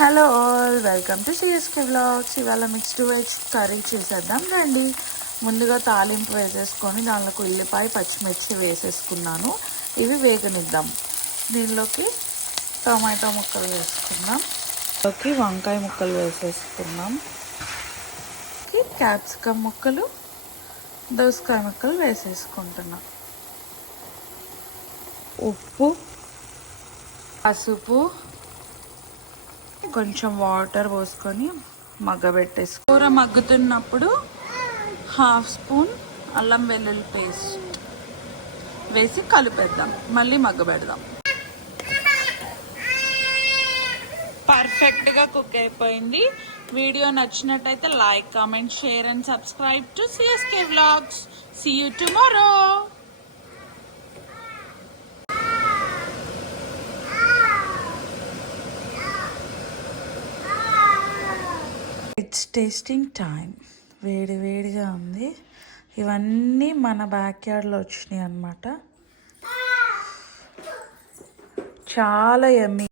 Hello all, welcome to CSK vlogs. ఇవాళ mixed veg curry చేసేద్దాం రండి. ముందుగా తాలింపు వేసేసుకొని దానిలోకి ఉల్లిపాయ పచ్చిమిర్చి వేసేసుకున్నాను. ఇవి వేగనిద్దాం. దీనిలోకి టమాటో ముక్కలు వేసుకుందాం. దీనిలోకి వంకాయ ముక్కలు వేసేసుకున్నాం. క్యాప్సికమ్ ముక్కలు, దోసకాయ ముక్కలు వేసేసుకుంటున్నాం. ఉప్పు, పసుపు, కొంచెం వాటర్ పోసుకొని మగ్గబెట్టేసి కూర మగ్గుతున్నప్పుడు హాఫ్ స్పూన్ అల్లం వెల్లుల్లి పేస్ట్ వేసి కలిపేద్దాం. మళ్ళీ మగ్గబెడదాం. పర్ఫెక్ట్గా కుక్ అయిపోయింది. వీడియో నచ్చినట్టయితే like, comment, share and subscribe to CSK vlogs. See you tomorrow. It's tasting time. వేడి వేడిగా ఉంది. ఇవన్నీ మన బ్యాక్ యార్డ్లో వచ్చినాయి అన్నమాట. చాలా యమ్మీ.